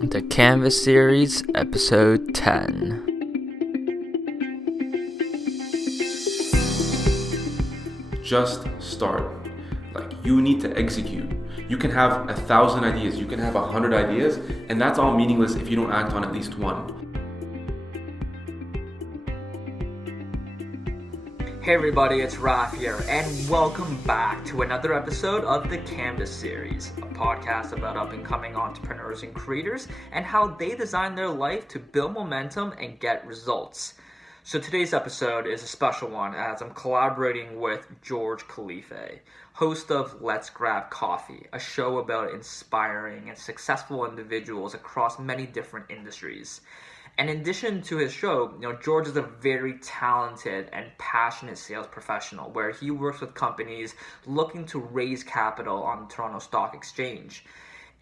The Canvas Series, Episode 10. Just start. You need to execute. You can have 1,000 ideas, you can have 100 ideas, and that's all meaningless if you don't act on at least one. Hey everybody, it's Raf here, and welcome back to another episode of the Canvas Series, a podcast about up-and-coming entrepreneurs and creators and how they design their life to build momentum and get results. So today's episode is a special one as I'm collaborating with George Khalife, host of Let's Grab Coffee, a show about inspiring and successful individuals across many different industries. And in addition to his show, George is a very talented and passionate sales professional where he works with companies looking to raise capital on the Toronto Stock Exchange.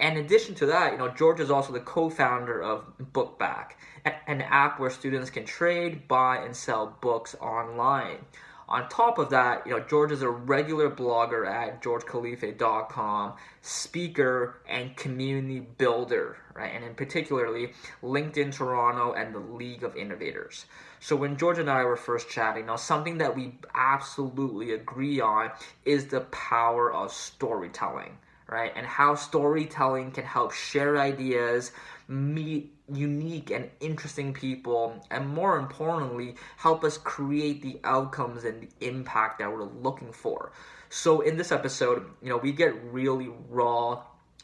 And in addition to that, George is also the co-founder of Bookback, an app where students can trade, buy, and sell books online. On top of that, George is a regular blogger at georgekhalife.com, speaker and community builder, right? And in particularly LinkedIn Toronto and the League of Innovators. So when George and I were first chatting, something that we absolutely agree on is the power of storytelling, right? And how storytelling can help share ideas, meet unique and interesting people, and more importantly, help us create the outcomes and the impact that we're looking for. So in this episode, we get really raw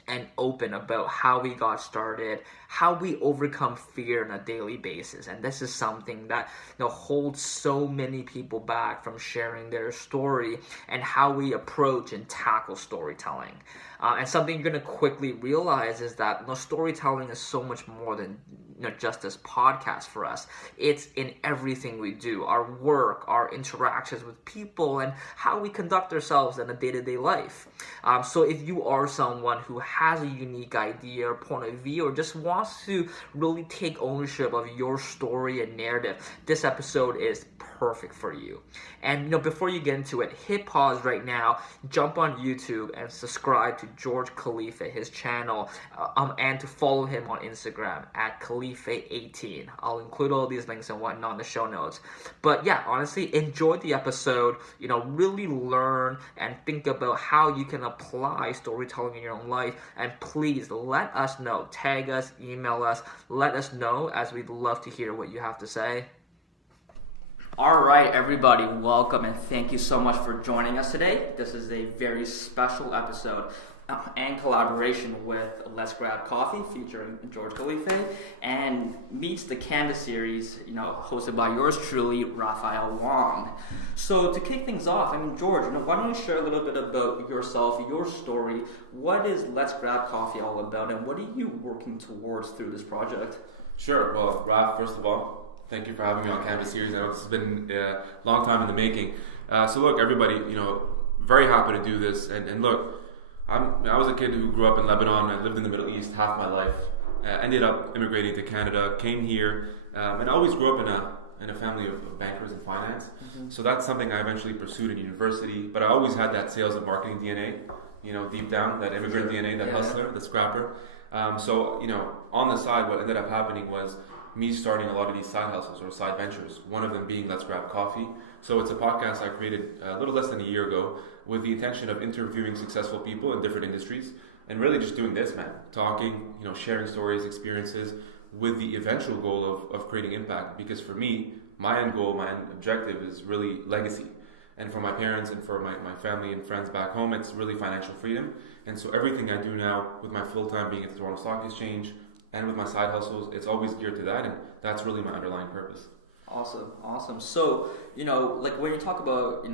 and open about how we got started, how we overcome fear on a daily basis. And this is something that holds so many people back from sharing their story, and how we approach and tackle storytelling. And something you're going to quickly realize is that storytelling is so much more than just this podcast for us. It's in everything we do, our work, our interactions with people, and how we conduct ourselves in a day-to-day life. So if you are someone who has a unique idea or point of view, or just wants to really take ownership of your story and narrative, this episode is perfect for you. And before you get into it, hit pause right now, jump on YouTube and subscribe to George Khalife, his channel, and to follow him on Instagram at Khalife18. I'll include all these links and whatnot in the show notes. But yeah, honestly, enjoy the episode, really learn and think about how you can apply storytelling in your own life. And please let us know, tag us, email us, let us know, as we'd love to hear what you have to say. All right, everybody, welcome and thank you so much for joining us today. This is a very special episode and collaboration with Let's Grab Coffee featuring George Khalife, and meets the Canvas Series, hosted by yours truly, Raphael Wong. So to kick things off, George, why don't you share a little bit about yourself, your story? What is Let's Grab Coffee all about, and what are you working towards through this project? Sure. Well, Raph, first of all, thank you for having me on Canvas Series. I know this has been a long time in the making. So look, everybody, very happy to do this. And look, I was a kid who grew up in Lebanon. I lived in the Middle East half my life. Ended up immigrating to Canada, came here, and I always grew up in a family of bankers and finance. Mm-hmm. So that's something I eventually pursued in university. But I always had that sales and marketing DNA, deep down, that immigrant DNA, that hustler, the scrapper. So on the side, what ended up happening was me starting a lot of these side hustles or side ventures, one of them being Let's Grab Coffee. So it's a podcast I created a little less than a year ago with the intention of interviewing successful people in different industries and really just doing this, man. Talking, sharing stories, experiences, with the eventual goal of creating impact. Because for me, my end goal, my end objective is really legacy. And for my parents and for my family and friends back home, it's really financial freedom. And so everything I do now with my full-time being at the Toronto Stock Exchange and with my side hustles, it's always geared to that, and that's really my underlying purpose. Awesome. So, when you talk about,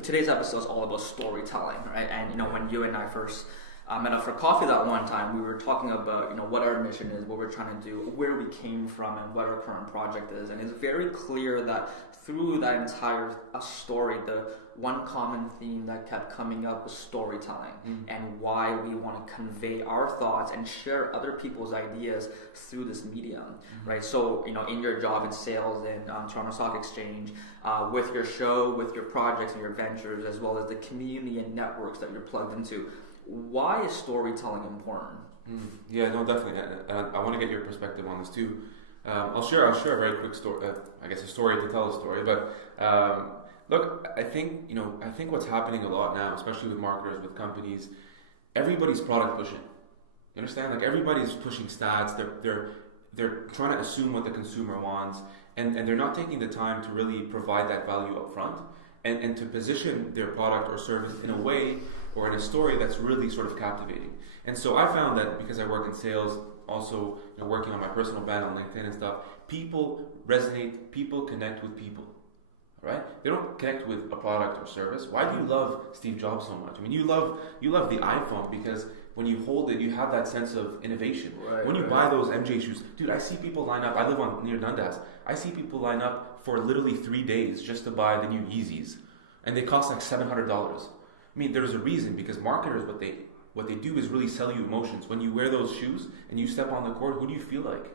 today's episode is all about storytelling, right? And, when you and I first met up for coffee that one time, we were talking about, what our mission is, what we're trying to do, where we came from, and what our current project is. And it's very clear that through that entire story, the one common theme that kept coming up was storytelling, and why we want to convey our thoughts and share other people's ideas through this medium, right? So, in your job in sales in Toronto Stock Exchange, with your show, with your projects and your ventures, as well as the community and networks that you're plugged into, why is storytelling important? Yeah, no, definitely. I want to get your perspective on this too. I'll share a very quick story. I guess a story to tell a story. But look, I think what's happening a lot now, especially with marketers, with companies, everybody's product pushing. You understand? Like everybody's pushing stats. They're trying to assume what the consumer wants, and they're not taking the time to really provide that value up front and to position their product or service in a way or in a story that's really sort of captivating. And so I found that because I work in sales, also working on my personal brand on LinkedIn and stuff, people resonate, people connect with people, right? They don't connect with a product or service. Why do you love Steve Jobs so much? I mean, you love the iPhone because when you hold it, you have that sense of innovation. When you buy those MJ shoes, dude, I see people line up. I live near Dundas. I see people line up for literally 3 days just to buy the new Yeezys, and they cost like $700. I mean, there's a reason, because marketers, what they do is really sell you emotions. When you wear those shoes and you step on the court, who do you feel like?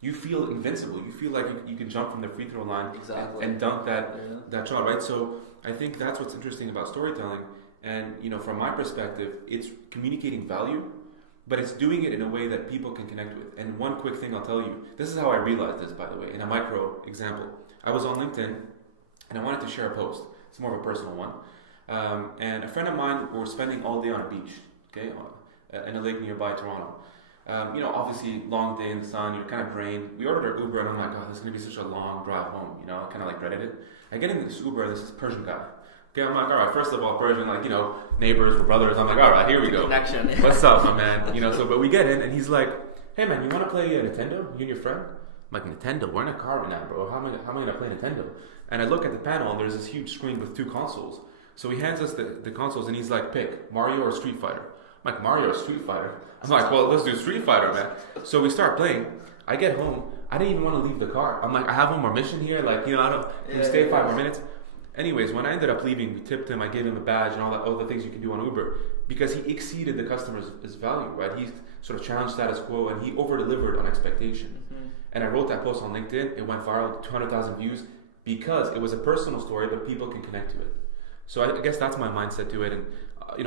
You feel invincible. You feel like you can jump from the free throw line and dunk that shot, right? So I think that's what's interesting about storytelling. And from my perspective, it's communicating value, but it's doing it in a way that people can connect with. And one quick thing I'll tell you, this is how I realized this, by the way, in a micro example. I was on LinkedIn and I wanted to share a post. It's more of a personal one. And a friend of mine were spending all day on a beach, okay, in a lake nearby Toronto. Obviously, long day in the sun, you're kind of drained. We ordered our Uber, and I'm like, oh, this is going to be such a long drive home, I kind of like dreaded it. I get in this Uber, and this is Persian guy. Okay, I'm like, all right, first of all, Persian, like, neighbors or brothers. I'm like, all right, here we go. Connection. What's up, my man? But we get in, and he's like, hey, man, you want to play Nintendo? You and your friend? I'm like, Nintendo? We're in a car right now, bro. How am I going to play Nintendo? And I look at the panel, and there's this huge screen with 2 consoles. So he hands us the consoles, and he's like, pick Mario or Street Fighter. I'm like, Mario or Street Fighter? I'm like, well, let's do Street Fighter, man. So we start playing. I get home. I didn't even want to leave the car. I'm like, I have one more mission here. Like, we stay 5 more minutes. Anyways, when I ended up leaving, we tipped him. I gave him a badge and all the things you can do on Uber, because he exceeded the customer's value, right? He sort of challenged status quo, and he over-delivered on expectation. Mm-hmm. And I wrote that post on LinkedIn. It went viral, 200,000 views, because it was a personal story, but people can connect to it. So I guess that's my mindset to it, and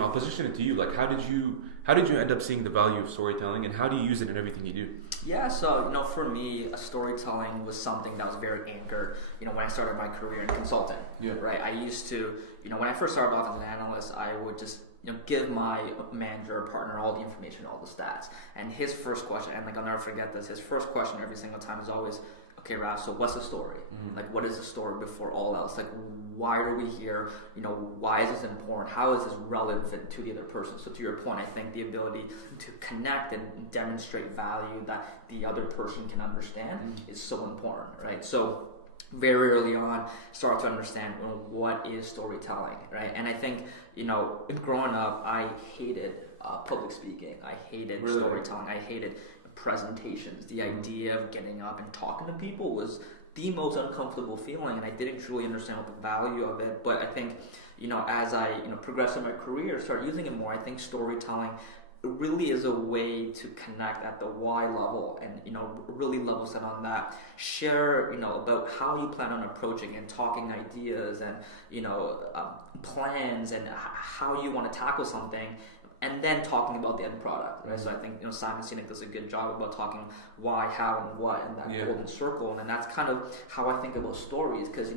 I'll position it to you. Like, how did you end up seeing the value of storytelling, and how do you use it in everything you do? Yeah, so for me, storytelling was something that was very anchored. When I started my career in consulting, right? I used to, when I first started off as an analyst, I would just give my manager or partner all the information, all the stats, and his first question, and like I'll never forget this. His first question every single time is always, okay, Raf, so what's the story? Mm-hmm. Like, what is the story before all else? Like, why are we here? Why is this important? How is this relevant to the other person? So to your point, I think the ability to connect and demonstrate value that the other person can understand is so important, right? So very early on, start to understand what is storytelling, right? And I think, growing up, I hated public speaking. I hated storytelling. I hated presentations. The idea of getting up and talking to people was the most uncomfortable feeling, and I didn't truly understand what the value of it. But I think, as I progress in my career, start using it more, I think storytelling really is a way to connect at the why level and really level set on that. Share about how you plan on approaching and talking ideas and plans and how you want to tackle something. And then talking about the end product, right? So I think Simon Sinek does a good job about talking why, how, and what, and that golden circle. And that's kind of how I think about stories, because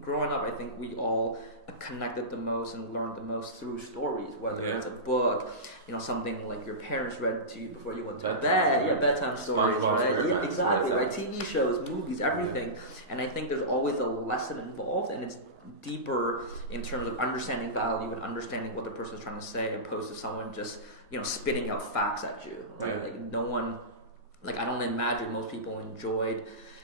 growing up, I think we all connected the most and learned the most through stories, whether it's a book, something like your parents read to you before you went to bed, bedtime stories, right? Yeah, exactly, right? TV shows, movies, everything. And I think there's always a lesson involved, and it's deeper in terms of understanding value and understanding what the person is trying to say, opposed to someone just spitting out facts at you, right? Like no one, I don't imagine most people enjoyed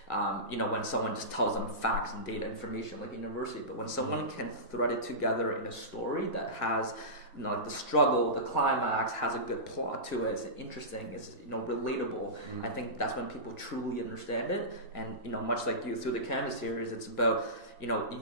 when someone just tells them facts and data information like university, but when someone can thread it together in a story that has the struggle, the climax, has a good plot to it, it's interesting, it's relatable. I think that's when people truly understand it. And much like you through the Canvas series, it's about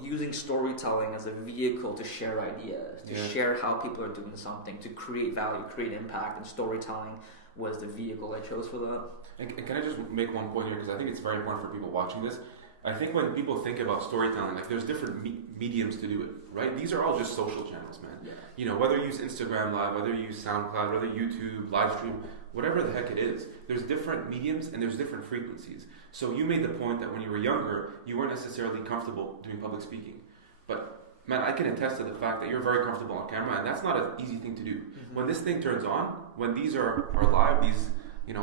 using storytelling as a vehicle to share ideas, to share how people are doing something, to create value, create impact, and storytelling was the vehicle I chose for that. And can I just make one point here, because I think it's very important for people watching this. I think when people think about storytelling, like there's different mediums to do it, right? These are all just social channels, man. Yeah. You know, whether you use Instagram Live, whether you use SoundCloud, whether YouTube, live stream, whatever the heck it is, there's different mediums and there's different frequencies. So you made the point that when you were younger, you weren't necessarily comfortable doing public speaking. But man, I can attest to the fact that you're very comfortable on camera, and that's not an easy thing to do. Mm-hmm. When this thing turns on, when these are live, these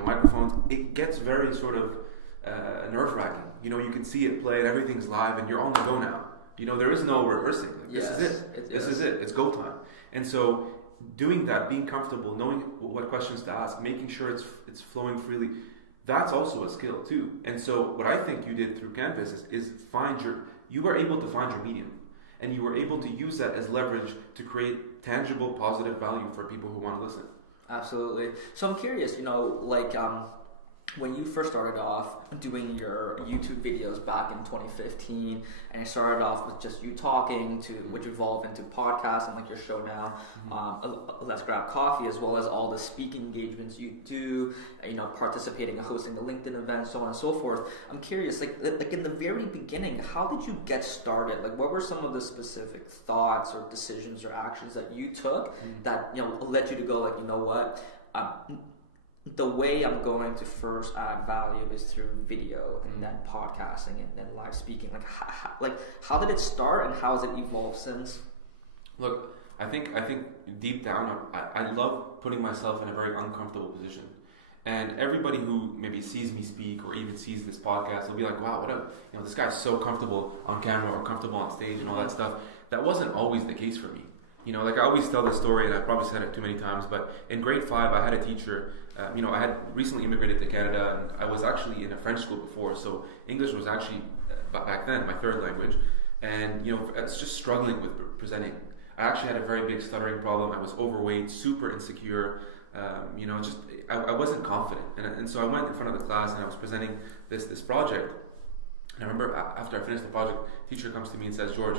microphones, it gets very sort of nerve-wracking. You know, you can see it play and everything's live and you're on the go now. You know, there is no rehearsing. Like, yes, this is it. It's go time. And so doing that, being comfortable, knowing what questions to ask, making sure it's flowing freely, that's also a skill too. And so what I think you did through Canvas is you were able to find your medium. And you were able to use that as leverage to create tangible, positive value for people who want to listen. Absolutely. So I'm curious, when you first started off doing your YouTube videos back in 2015, and you started off with just you talking to which evolved into podcasts and like your show now, Let's Grab Coffee, as well as all the speaking engagements you do, participating and hosting the LinkedIn events, so on and so forth. I'm curious, like in the very beginning, how did you get started? Like, what were some of the specific thoughts or decisions or actions that you took that led you to go like, you know what? The way I'm going to first add value is through video and then podcasting and then live speaking. Like how did it start and how has it evolved since? Look, I think deep down, I love putting myself in a very uncomfortable position. And everybody who maybe sees me speak or even sees this podcast will be like, wow, this guy's so comfortable on camera or comfortable on stage and all that stuff. That wasn't always the case for me. Like I always tell this story, and I probably said it too many times, but in grade 5, I had a teacher. I had recently immigrated to Canada, and I was actually in a French school before, so English was actually, back then, my third language. And, I was just struggling with presenting. I actually had a very big stuttering problem. I was overweight, super insecure. I wasn't confident. And so I went in front of the class, and I was presenting this project. And I remember after I finished the project, the teacher comes to me and says, George,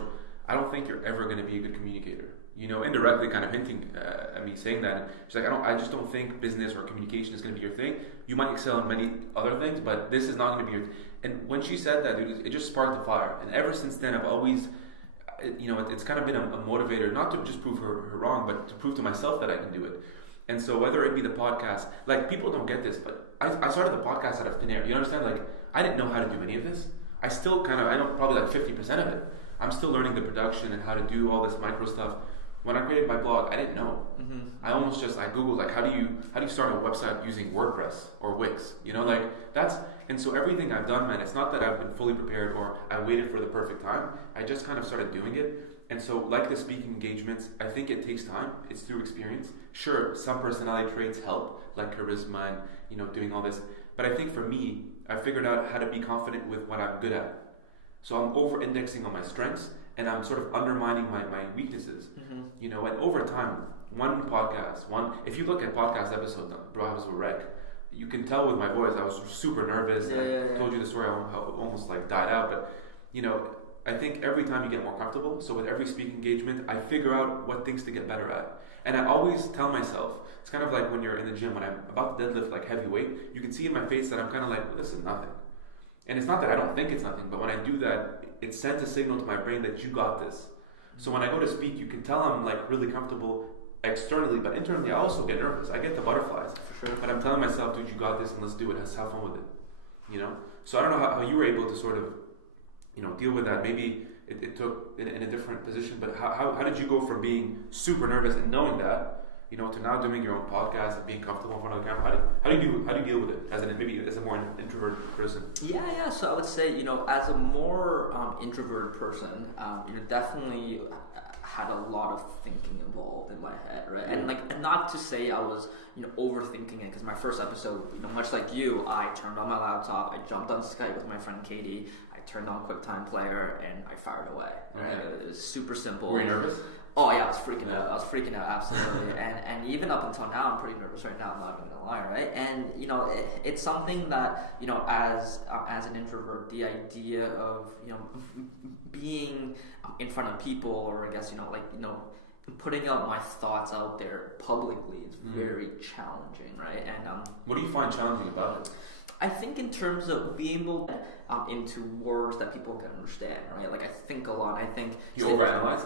I don't think you're ever going to be a good communicator. Indirectly kind of hinting at me saying that. She's like, I just don't think business or communication is going to be your thing. You might excel in many other things, but this is not going to be your. And when she said that, dude, it just sparked a fire. And ever since then, I've always, it's kind of been a motivator, not to just prove her wrong, but to prove to myself that I can do it. And so whether it be the podcast, like people don't get this, but I started the podcast out of thin air. You understand? Like I didn't know how to do any of this. I still I know probably like 50% of it. I'm still learning the production and how to do all this micro stuff. When I created my blog, I didn't know. Mm-hmm. I almost I Googled like how do you start a website using WordPress or Wix? And so everything I've done, man, it's not that I've been fully prepared or I waited for the perfect time. I just kind of started doing it. And so like the speaking engagements, I think it takes time. It's through experience. Sure, some personality traits help, like charisma and doing all this. But I think for me, I figured out how to be confident with what I'm good at. So I'm over-indexing on my strengths, and I'm sort of undermining my weaknesses. Mm-hmm. And over time, if you look at podcast episodes, bro, I was a wreck. You can tell with my voice, I was super nervous. I told you the story, I almost died out. But, I think every time you get more comfortable, so with every speaking engagement, I figure out what things to get better at. And I always tell myself, it's kind of like when you're in the gym, when I'm about to deadlift heavy weight, you can see in my face that I'm kind of well, this is nothing. And it's not that I don't think it's nothing, but when I do that, it sends a signal to my brain that you got this. So when I go to speak, you can tell I'm really comfortable externally, but internally I also get nervous. I get the butterflies. For sure. But I'm telling myself, dude, you got this and let's do it. Let's have fun with it. So I don't know how you were able to sort of, deal with that. Maybe it took in a different position, but how did you go from being super nervous and knowing that, to now doing your own podcast and being comfortable in front of the camera? How do you deal with it as a more introverted person? Yeah. So I would say, as a more introverted person, definitely had a lot of thinking involved in my head, right? And and not to say I was, overthinking it, because my first episode, much like you, I turned on my laptop, I jumped on Skype with my friend Katie, I turned on QuickTime Player, and I fired away. Right? It was super simple. Were you nervous? Oh yeah, I was freaking out. I was freaking out, absolutely. and even up until now, I'm pretty nervous right now. I'm not even gonna lie, right? And it's something that as an introvert, the idea of being in front of people, or I guess putting out my thoughts out there publicly is very challenging, right? And what do you find challenging about it? I think in terms of being able to into words that people can understand, right? Like I think a lot. I think you overanalyze.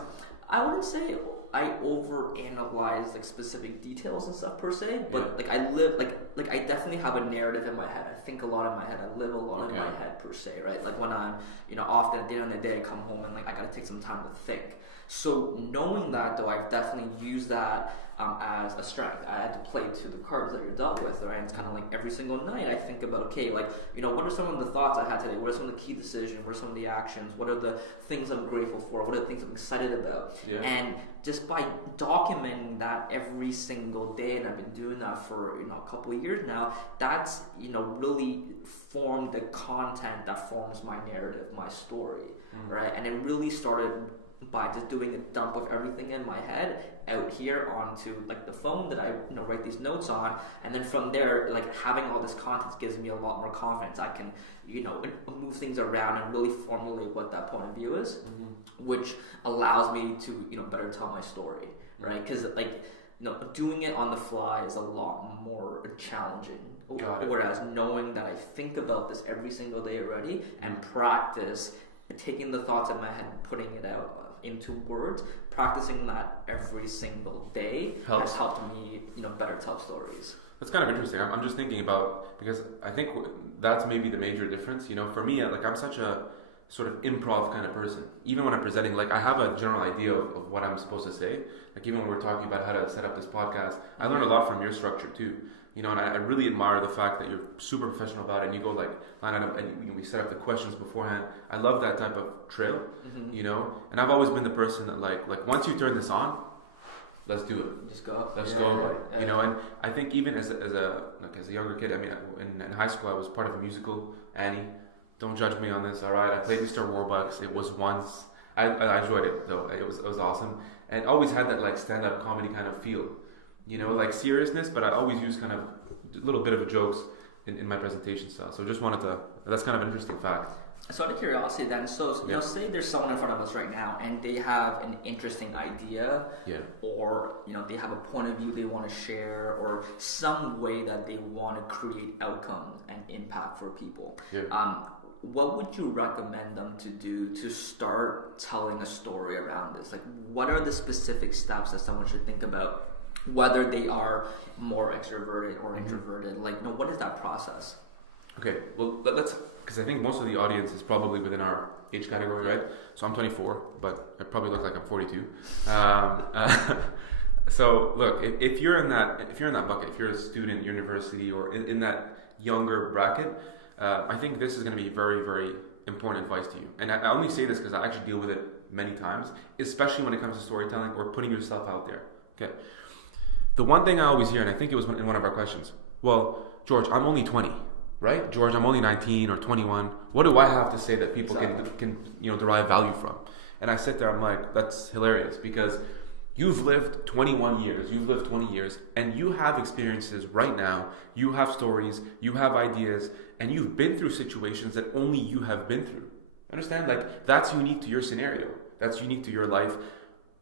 I wouldn't say I overanalyze like specific details and stuff per se, but like I live like I definitely have a narrative in my head. I think a lot in my head. I live a lot in my head per se, right? Like when I'm often at the end of the day I come home and like I gotta take some time to think. So knowing that though, I've definitely used that as a strength. I had to play to the cards that you're dealt with, right? It's kind of like every single night I think about, okay, like, what are some of the thoughts I had today? What are some of the key decisions? What are some of the actions? What are the things I'm grateful for? What are the things I'm excited about? Yeah. And just by documenting that every single day, and I've been doing that for, a couple of years now, that's, really formed the content that forms my narrative, my story, right? And it really started by just doing a dump of everything in my head out here onto like the phone that I write these notes on, and then from there, like having all this content gives me a lot more confidence. I can move things around and really formulate what that point of view is, which allows me to better tell my story, right? Because doing it on the fly is a lot more challenging. Whereas knowing that I think about this every single day already and practice taking the thoughts in my head and putting it out into words, practicing that every single day has helped me, better tell stories. That's kind of interesting. I'm just thinking about, because I think that's maybe the major difference. For me, like I'm such a sort of improv kind of person. Even when I'm presenting, like I have a general idea of what I'm supposed to say. Like even when we're talking about how to set up this podcast, I learned a lot from your structure too. And I really admire the fact that you're super professional about it, and you go like line item, and we set up the questions beforehand. I love that type of trail, And I've always been the person that like once you turn this on, let's do it. Just go. Let's go. And I think even as a younger kid, I mean, in high school I was part of a musical, Annie. Don't judge me on this, all right? I played Mr. Warbucks. It was once. I enjoyed it though. It was awesome, and always had that like stand-up comedy kind of feel. Like seriousness, but I always use kind of a little bit of a jokes in my presentation style. So just wanted to, that's kind of an interesting fact. So out of curiosity then, say there's someone in front of us right now and they have an interesting idea, or they have a point of view they want to share, or some way that they want to create outcomes and impact for people. What would you recommend them to do to start telling a story around this? Like, what are the specific steps that someone should think about? Whether they are more extroverted or introverted, what is that process? Okay, well, let's, because I think most of the audience is probably within our age category, right? So I'm 24, but I probably look like I'm 42. So look, if you're in that bucket, if you're a student, university, or in that younger bracket, I think this is going to be very, very important advice to you. And I only say this because I actually deal with it many times, especially when it comes to storytelling or putting yourself out there. Okay. The one thing I always hear, and I think it was in one of our questions, well, George, I'm only 20, right? George, I'm only 19 or 21. What do I have to say that people can derive value from? And I sit there, I'm like, that's hilarious, because you've lived 21 years, you've lived 20 years, and you have experiences right now, you have stories, you have ideas, and you've been through situations that only you have been through. Understand? Like, that's unique to your scenario. That's unique to your life.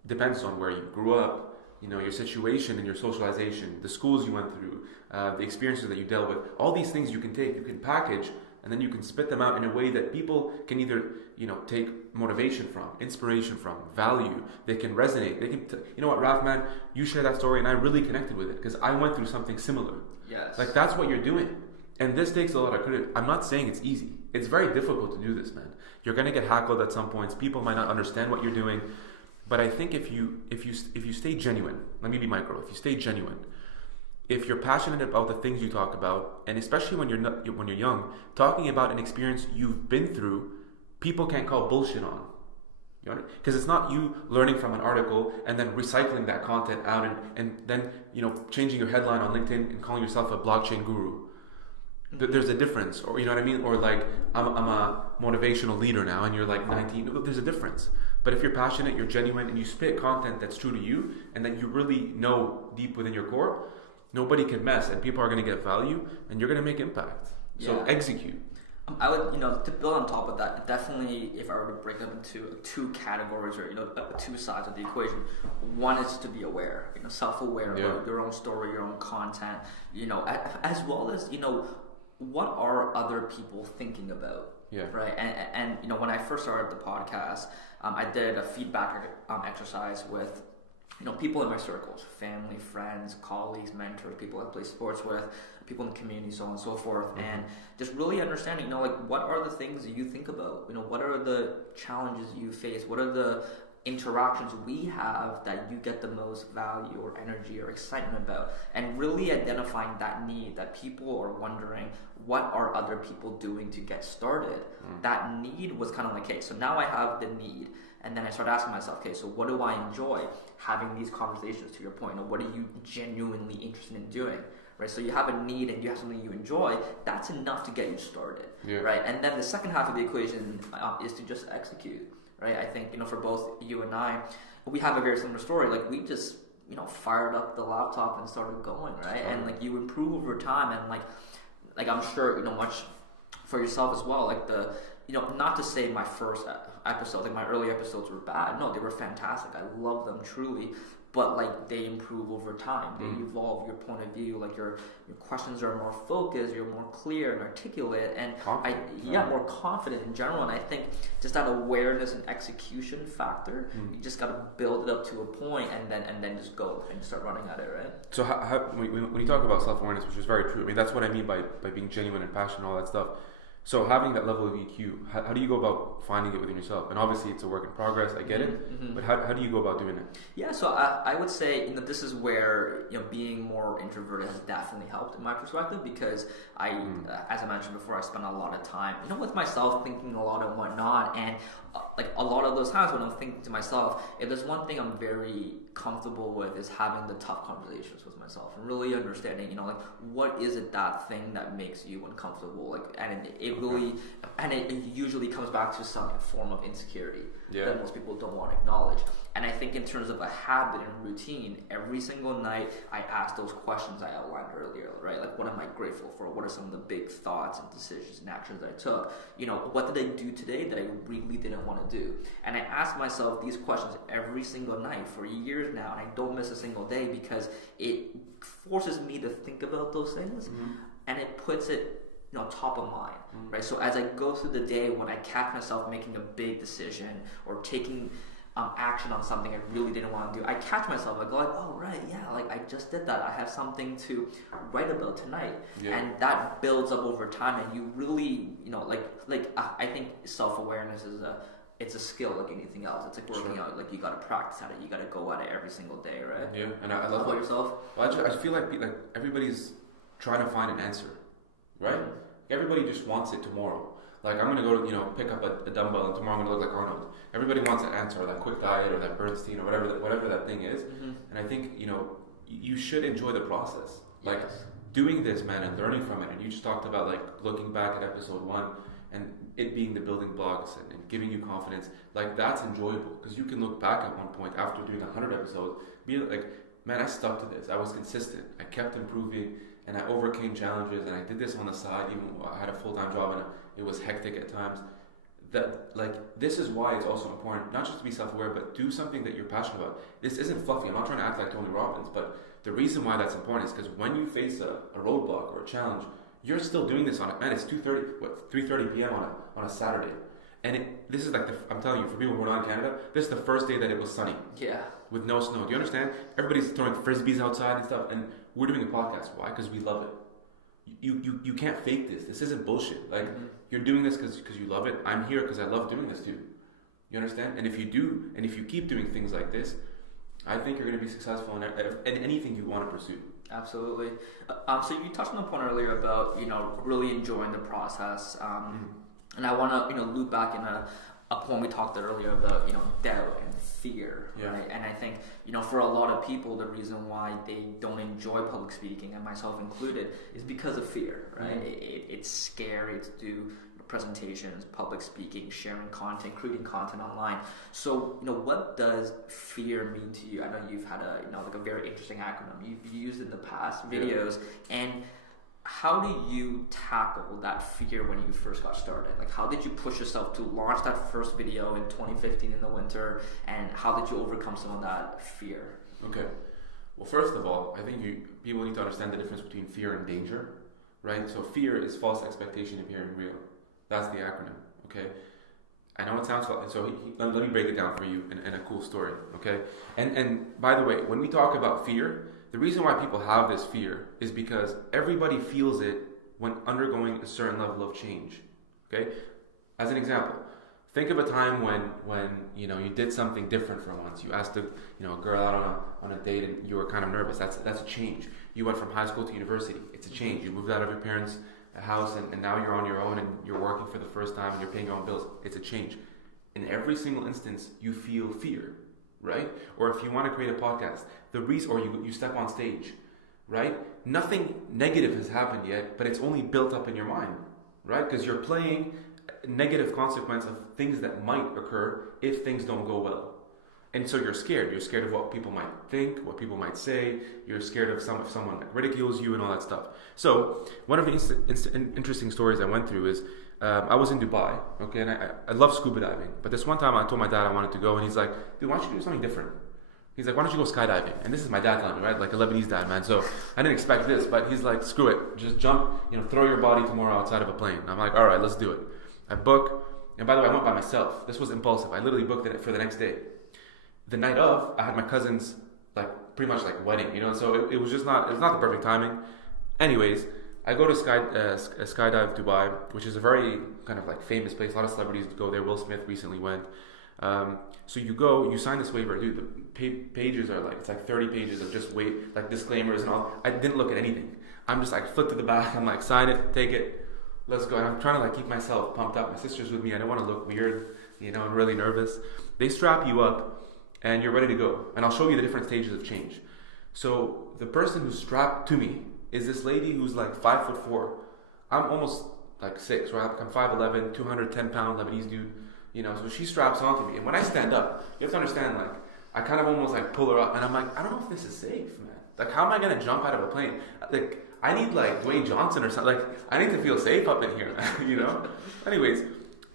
Depends on where you grew up, your situation and your socialization, the schools you went through, the experiences that you dealt with. All these things you can take, you can package, and then you can spit them out in a way that people can either, take motivation from, inspiration from, value. They can resonate. They can, you know what, Raf, man, you share that story, and I really connected with it because I went through something similar. Yes. Like, that's what you're doing. And this takes a lot of credit. I'm not saying it's easy. It's very difficult to do this, man. You're going to get hackled at some points. People might not understand what you're doing. But I think if you stay genuine, let me be micro. If you stay genuine, if you're passionate about the things you talk about, and especially when you're young, talking about an experience you've been through, people can't call bullshit on. Because it's not you learning from an article and then recycling that content out and then changing your headline on LinkedIn and calling yourself a blockchain guru. There's a difference, or you know what I mean, or like I'm a motivational leader now, and you're like 19. There's a difference. But if you're passionate, you're genuine, and you spit content that's true to you, and that you really know deep within your core, nobody can mess, and people are going to get value, and you're going to make impact. So execute. I would, to build on top of that, definitely if I were to break up into two categories or, two sides of the equation, one is to be aware, self-aware about your own story, your own content, as well as, what are other people thinking about? Yeah. Right. And you know, when I first started the podcast, I did a feedback exercise with, you know, people in my circles, family, friends, colleagues, mentors, people I play sports with, people in the community, so on and so forth, and just really understanding, you know, like, what are the things that you think about? You know, what are the challenges you face? What are the interactions we have that you get the most value or energy or excitement about? And really identifying that need that people are wondering, what are other people doing to get started? That need was kind of like, okay, so now I have the need. And then I started asking myself, okay, so what do I enjoy having these conversations, to your point? You know, what are you genuinely interested in doing? Right? So you have a need and you have something you enjoy, that's enough to get you started. Yeah. Right? And then the second half of the equation is to just execute. Right? I think, you know, for both you and I, we have a very similar story. Like, we just, you know, fired up the laptop and started going, right? And like, you improve over time, and like I'm sure, you know, much for yourself as well. Like, the, you know, not to say my first episode, like my early episodes were bad. No, they were fantastic. I love them truly. But like, they improve over time. They evolve your point of view. Like, your questions are more focused. You're more clear and articulate, and more confident in general. And I think just that awareness and execution factor, you just got to build it up to a point, and then just go and start running at it, right? So how when you talk about self-awareness, which is very true. I mean, that's what I mean by being genuine and passionate and all that stuff. So having that level of EQ, how do you go about finding it within yourself? And obviously it's a work in progress, I get it, but how do you go about doing it? Yeah, so I would say, you know, this is where, you know, being more introverted has definitely helped in my perspective, because as I mentioned before, I spend a lot of time, you know, with myself, thinking a lot and whatnot, and like a lot of those times when I'm thinking to myself, if there's one thing I'm very comfortable with, is having the tough conversations with myself and really understanding, you know, like, what is it, that thing that makes you uncomfortable? Like, and it usually comes back to some form of insecurity that most people don't want to acknowledge. And I think in terms of a habit and routine, every single night I ask those questions I outlined earlier, right? Like, what am I grateful for? What are some of the big thoughts and decisions and actions that I took? You know, what did I do today that I really didn't want to do? And I ask myself these questions every single night for years now, and I don't miss a single day, because it forces me to think about those things, and it puts it, you know, top of mind, right? So as I go through the day, when I catch myself making a big decision or taking action on something I really didn't want to do, I catch myself, I go like, oh right, yeah, like, I just did that. I have something to write about tonight, and that builds up over time, and you really, you know, I think self-awareness is it's a skill like anything else. It's like working out. Like, you got to practice at it. You got to go at it every single day, right? Yeah, and I love about yourself. Well, I feel like everybody's trying to find an answer, right? Everybody just wants it tomorrow. Like, I'm gonna go to, you know, pick up a dumbbell, and tomorrow I'm gonna look like Arnold. Everybody wants that answer, or that quick diet, or that Bernstein, or whatever that thing is. And I think, you know, you should enjoy the process. Like, doing this, man, and learning from it. And you just talked about, like, looking back at episode 1 and it being the building blocks and giving you confidence. Like, that's enjoyable, because you can look back at one point after doing 100 episodes, be like, man, I stuck to this. I was consistent. I kept improving, and I overcame challenges, and I did this on the side, even I had a full-time job, and it was hectic at times. That, like, this is why it's also important, not just to be self-aware, but do something that you're passionate about. This isn't fluffy. I'm not trying to act like Tony Robbins, but the reason why that's important is because when you face a roadblock or a challenge, you're still doing this on it. Man, it's 3:30 p.m. on a Saturday. And this is like, I'm telling you, for people who are not in Canada, this is the first day that it was sunny. Yeah. With no snow. Do you understand? Everybody's throwing frisbees outside and stuff, and we're doing a podcast. Why? Because we love it. You can't fake this. This isn't bullshit. Like, you're doing this because you love it. I'm here because I love doing this too. You understand? And if you do, and if you keep doing things like this, I think you're going to be successful in anything you want to pursue. Absolutely. So you touched on a point earlier about, you know, really enjoying the process. And I want to, you know, loop back in a point we talked earlier about, you know, doubt and fear, right? And I think, you know, for a lot of people, the reason why they don't enjoy public speaking, and myself included, is because of fear, right? It's scary to do presentations, public speaking, sharing content, creating content online. So, you know, what does fear mean to you? I know you've had a very interesting acronym you've used in the past videos, and how do you tackle that fear when you first got started? Like, how did you push yourself to launch that first video in 2015 in the winter, and how did you overcome some of that fear? Okay. Well, first of all, I think people need to understand the difference between fear and danger. right? So fear is false expectation appearing real. That's the acronym, okay? I know it sounds like, let me break it down for you in a cool story, okay? And by the way, when we talk about fear, the reason why people have this fear is because everybody feels it when undergoing a certain level of change, okay? As an example, think of a time when you did something different for once. You asked a girl out on a date and you were kind of nervous. That's a change. You went from high school to university. It's a change. You moved out of your parents' house and now you're on your own and you're working for the first time and you're paying your own bills. It's a change. In every single instance, you feel fear, right? Or if you want to create a podcast, or you step on stage, right? Nothing negative has happened yet, but it's only built up in your mind, right? Because you're playing negative consequence of things that might occur if things don't go well. And so you're scared. You're scared of what people might think, what people might say. You're scared of if someone like ridicules you and all that stuff. So one of the interesting stories I went through is I was in Dubai, okay, and I love scuba diving. But this one time I told my dad I wanted to go, and he's like, dude, why don't you do something different? He's like, why don't you go skydiving? And this is my dad telling me, right? Like a Lebanese dad, man. So I didn't expect this, but he's like, screw it. Just jump, throw your body tomorrow outside of a plane. And I'm like, all right, let's do it. I book, and by the way, I went by myself. This was impulsive. I literally booked it for the next day. The night of, I had my cousin's pretty much wedding, so it was just not the perfect timing. Anyways, I go to Skydive Dubai, which is a very kind of famous place. A lot of celebrities go there. Will Smith recently went. So you go, you sign this waiver, dude. The pages are it's 30 pages of just disclaimers and all. I didn't look at anything. I'm just flip to the back. I'm sign it, take it, let's go. And I'm trying to keep myself pumped up. My sister's with me. I don't want to look weird, I'm really nervous. They strap you up and you're ready to go. And I'll show you the different stages of change. So the person who's strapped to me is this lady who's 5'4". I'm almost 6, right? I'm 5'11", 210-pound Lebanese dude. So she straps onto me. And when I stand up, you have to understand, I kind of almost pull her up. And I'm I don't know if this is safe, man. How am I going to jump out of a plane? I need Dwayne Johnson or something. I need to feel safe up in here, Anyways,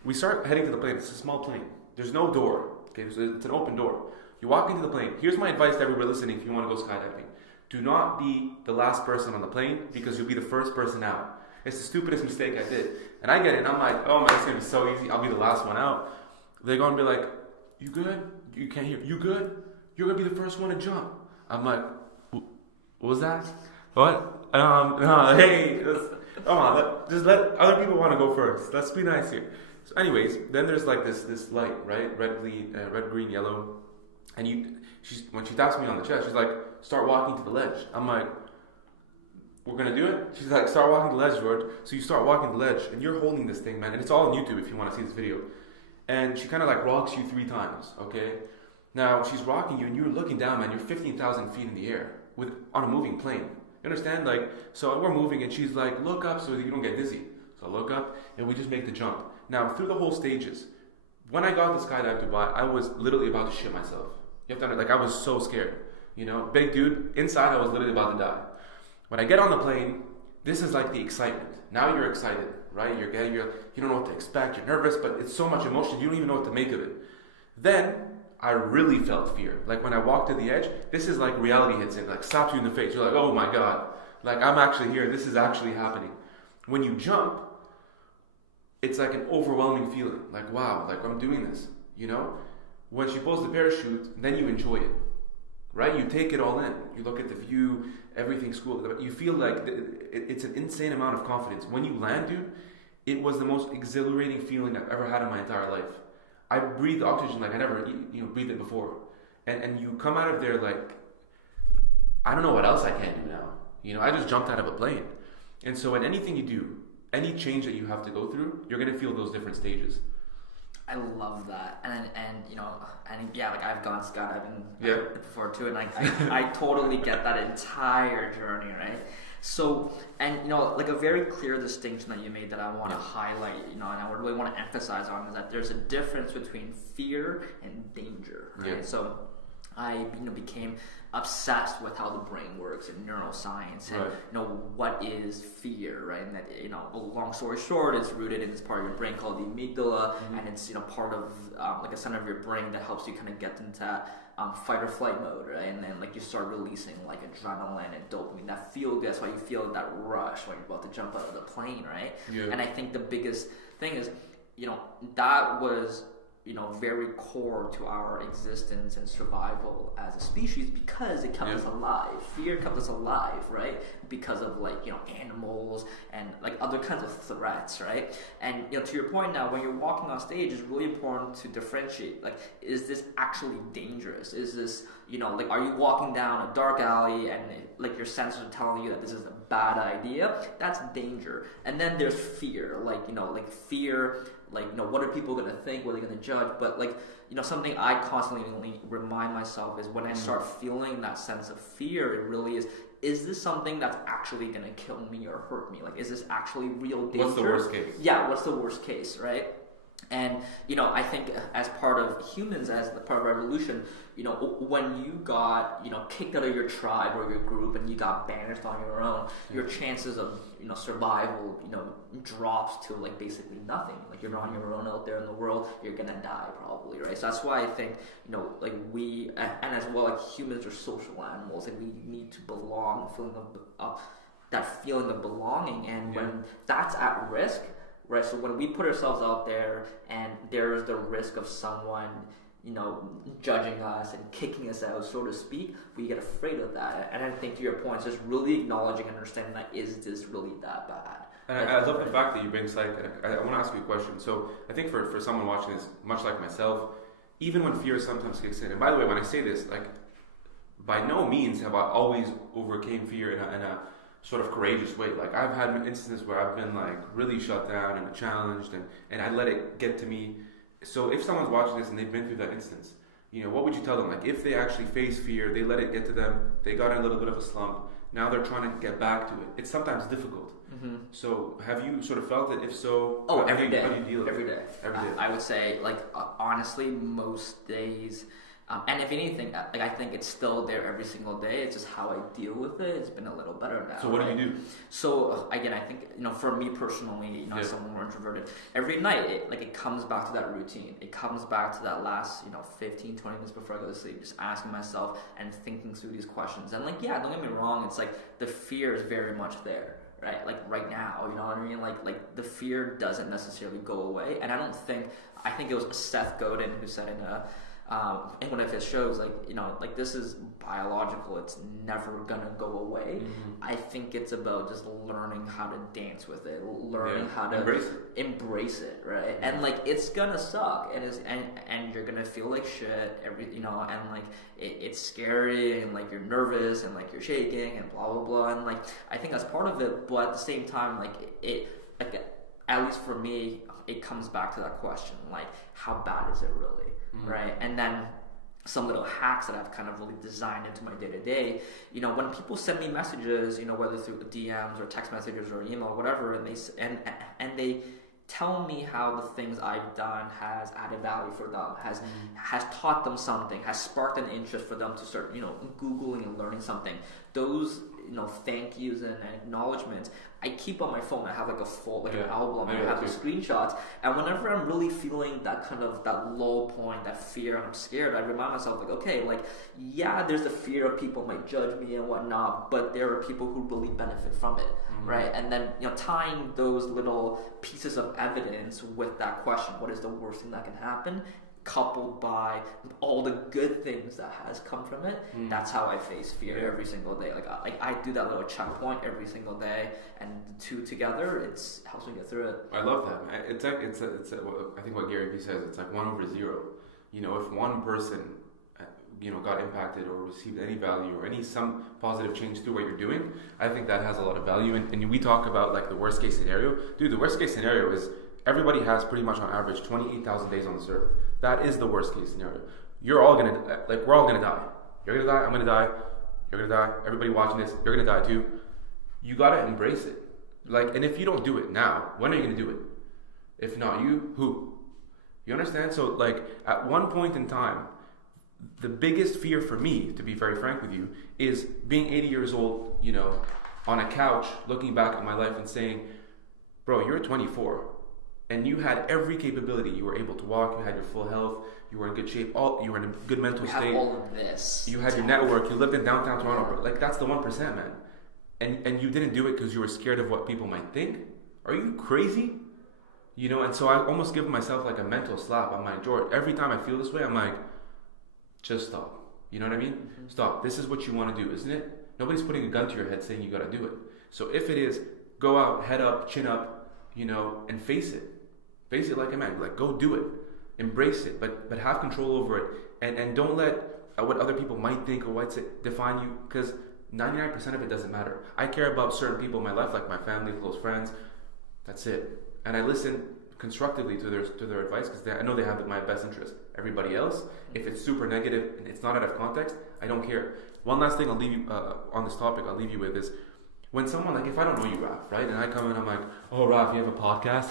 we start heading to the plane. It's a small plane. There's no door. Okay, so it's an open door. You walk into the plane. Here's my advice to everybody listening if you want to go skydiving. Do not be the last person on the plane because you'll be the first person out. It's the stupidest mistake I did. And I get it and I'm oh man, it's going to be so easy. I'll be the last one out. They're going to be you good? You can't hear. You good? You're going to be the first one to jump. I'm what was that? What? Hey, come on. Just let other people want to go first. Let's be nice here. So anyways, then there's this light, right? Red, green, yellow. And when she taps me on the chest, she's start walking to the ledge. I'm we're gonna do it? She's start walking the ledge, George. So you start walking the ledge, and you're holding this thing, man. And it's all on YouTube if you want to see this video. And she kind of rocks you 3 times, okay? Now, she's rocking you, and you're looking down, man. You're 15,000 feet in the air on a moving plane. You understand? So we're moving, and she's look up so that you don't get dizzy. So I look up, and we just make the jump. Now, through the whole stages, when I got to Skydive Dubai, I was literally about to shit myself. You have to understand, I was so scared. Big dude, inside I was literally about to die. When I get on the plane, this is the excitement. Now you're excited, right? You don't know what to expect, you're nervous, but it's so much emotion, you don't even know what to make of it. Then, I really felt fear. When I walked to the edge, this is reality hits in, slaps you in the face. You're oh my God. I'm actually here, this is actually happening. When you jump, it's an overwhelming feeling. Wow, I'm doing this, When she pulls the parachute, then you enjoy it, right? You take it all in. You look at the view, everything's cool. You feel it's an insane amount of confidence. When you land, dude, it was the most exhilarating feeling I've ever had in my entire life. I breathed oxygen I never breathed it before. And you come out of there I don't know what else I can do now. I just jumped out of a plane. And so in anything you do, any change that you have to go through, you're going to feel those different stages. I love that, and I've gone skydiving before too, and I totally get that entire journey, right? So, and a very clear distinction that you made that I want to highlight, and I really want to emphasize on is that there's a difference between fear and danger, right? Yeah. So, I became obsessed with how the brain works and neuroscience and what is fear, right? And that long story short, it's rooted in this part of your brain called the amygdala, and it's part of a center of your brain that helps you kind of get into fight or flight mode, right? And then like you start releasing like adrenaline and dopamine, that feel good. That's why you feel that rush when you're about to jump out of the plane, right? Yeah. And I think the biggest thing is, that was very core to our existence and survival as a species, because it kept us alive. Fear kept us alive, right? Because of animals and like other kinds of threats, right? And to your point now, when you're walking on stage, it's really important to differentiate. Like, is this actually dangerous? Is this are you walking down a dark alley and like your senses are telling you that this is a bad idea? That's danger. And then there's fear, fear. What are people going to think? What are they going to judge? But something I constantly remind myself is when I start feeling that sense of fear, it really is this something that's actually going to kill me or hurt me? Like, is this actually real danger? What's the worst case? Yeah, what's the worst case, right? And, I think as part of humans, as part of evolution, when you got, kicked out of your tribe or your group and you got banished on your own, your chances of, survival, drops to basically nothing. Like, you're on your own out there in the world, you're gonna die probably, right? So that's why I think, we, and as well, humans are social animals and we need to belong, that feeling of belonging. And when that's at risk, right, so when we put ourselves out there and there's the risk of someone, judging us and kicking us out, so to speak, we get afraid of that. And I think to your point, it's just really acknowledging and understanding that, is this really that bad? And I love the fact that you bring psych. I want to ask you a question. So I think for someone watching this, much like myself, even when fear sometimes kicks in, and by the way, when I say this, by no means have I always overcame fear in a sort of courageous way. Like, I've had instances where I've been really shut down and challenged, and I let it get to me. So if someone's watching this and they've been through that instance, what would you tell them? Like, if they actually face fear, they let it get to them, they got in a little bit of a slump, now they're trying to get back to it. It's sometimes difficult. Mm-hmm. So have you sort of felt it? If so, every day. How do you deal with every it? Day. Every day. I would say, honestly, most days. And if anything, I think it's still there every single day. It's just how I deal with it. It's been a little better now. So what do you do? So again, I think for me personally, as someone more introverted, every night it comes back to that routine. It comes back to that last 15, 20 minutes before I go to sleep, just asking myself and thinking through these questions. And don't get me wrong, it's the fear is very much there. Right, right now, you know what I mean? Like the fear doesn't necessarily go away, and I think it was Seth Godin who said in one of his shows, this is biological, it's never gonna go away. Mm-hmm. I think it's about just learning how to dance with it, learning how to embrace it, right? And it's gonna suck, and you're gonna feel like shit, and it's scary, and you're nervous, and you're shaking, and blah blah blah, and I think that's part of it. But at the same time, at least for me, it comes back to that question, how bad is it really? Mm-hmm. Right? And then some little hacks that I've kind of really designed into my day-to-day, when people send me messages, whether through DMs or text messages or email, whatever, and they tell me how the things I've done has added value for them, has taught them something, has sparked an interest for them to start, Googling and learning something. Those, thank yous and acknowledgements, I keep on my phone. I have a full, an album. I have the screenshots. And whenever I'm really feeling that kind of, that low point, that fear, and I'm scared, I remind myself, there's the fear of people might judge me and whatnot, but there are people who really benefit from it, right? And then, tying those little pieces of evidence with that question, what is the worst thing that can happen? Coupled by all the good things that has come from it, that's how I face fear every single day. I do that little checkpoint every single day, and the two together, it helps me get through it. I love that. It's I think what Gary Vee says, it's 1/0. If one person got impacted or received any value or some positive change through what you're doing, I think that has a lot of value. And we talk about the worst case scenario. Dude, the worst case scenario is everybody has pretty much on average 28,000 days on this earth. That is the worst case scenario. You're all gonna, we're all gonna die. You're gonna die, I'm gonna die, you're gonna die, everybody watching this, you're gonna die too. You gotta embrace it. And if you don't do it now, when are you gonna do it? If not you, who? You understand? So at one point in time, the biggest fear for me, to be very frank with you, is being 80 years old, on a couch, looking back at my life and saying, bro, you're 24. and you had every capability. You were able to walk, you had your full health, you were in good shape, you were in a good mental state. You have all of this. You had your network, you lived in downtown Toronto, bro. Like, that's the 1%, man. And you didn't do it because you were scared of what people might think? Are you crazy? You know, and so I almost give myself like a mental slap. I'm like, George, every time I feel this way, I'm like, just stop. You know what I mean? Mm-hmm. Stop. This is what you want to do, isn't it? Nobody's putting a gun to your head saying you got to do it. So if it is, go out, head up, chin up, you know, and face it. Face it like a man. Like, go do it. Embrace it. But have control over it. And don't let what other people might think or what's it define you, because 99% of it doesn't matter. I care about certain people in my life, like my family, close friends. That's it. And I listen constructively to their advice, because I know they have my best interest. Everybody else, if it's super negative and it's not out of context, I don't care. One last thing I'll leave you on this topic. I'll leave you with is, when someone, like, if I don't know you, Raph, right, and I come in, I'm like, oh, Raph, you have a podcast?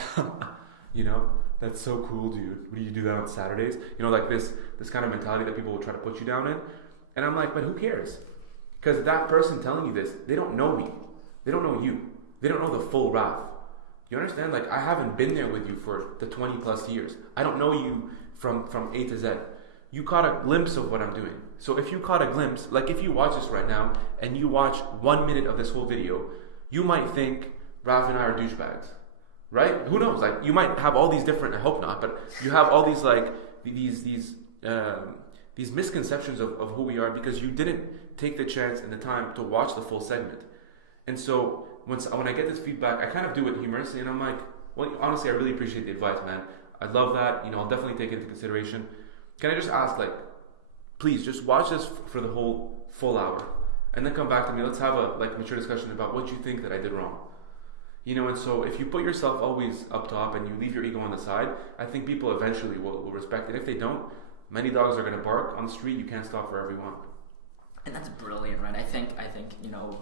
You know, that's so cool, dude. What do you do that on Saturdays? You know, like this kind of mentality that people will try to put you down in. And I'm like, but who cares? Because that person telling you this, they don't know me. They don't know you. They don't know the full Raph. You understand? Like, I haven't been there with you for the 20 plus years. I don't know you from A to Z. You caught a glimpse of what I'm doing. So if you caught a glimpse, like if you watch this right now and you watch 1 minute of this whole video, you might think Raph and I are douchebags, right? Who knows? Like, you might have all these different, I hope not, but you have all these like these misconceptions of who we are, because you didn't take the chance and the time to watch the full segment. And so when I get this feedback, I kind of do it humorously, and I'm like, well, honestly, I really appreciate the advice, man. I love that. You know, I'll definitely take it into consideration. Can I just ask, like, please just watch this for the whole full hour, and then come back to me. Let's have a mature discussion about what you think that I did wrong. You know, and so if you put yourself always up top and you leave your ego on the side, I think people eventually will respect it. If they don't, many dogs are going to bark on the street. You can't stop for everyone. And that's brilliant, right? I think you know,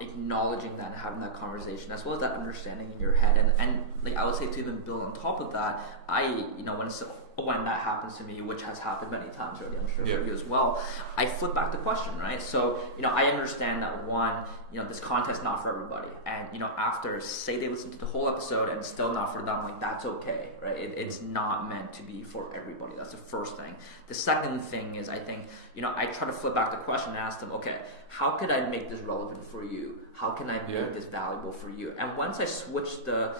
acknowledging that and having that conversation, as well as that understanding in your head, and like I would say, to even build on top of that, when that happens to me, which has happened many times already, I'm sure for you as well, I flip back the question, right? So, you know, I understand that, one, you know, this content's not for everybody, and, you know, after, say they listen to the whole episode and still not for them, like, that's okay, right? It's not meant to be for everybody. That's the first thing. The second thing is, I think, you know, I try to flip back the question and ask them, okay, how could I make this relevant for you? How can I make this valuable for you? And once I switch the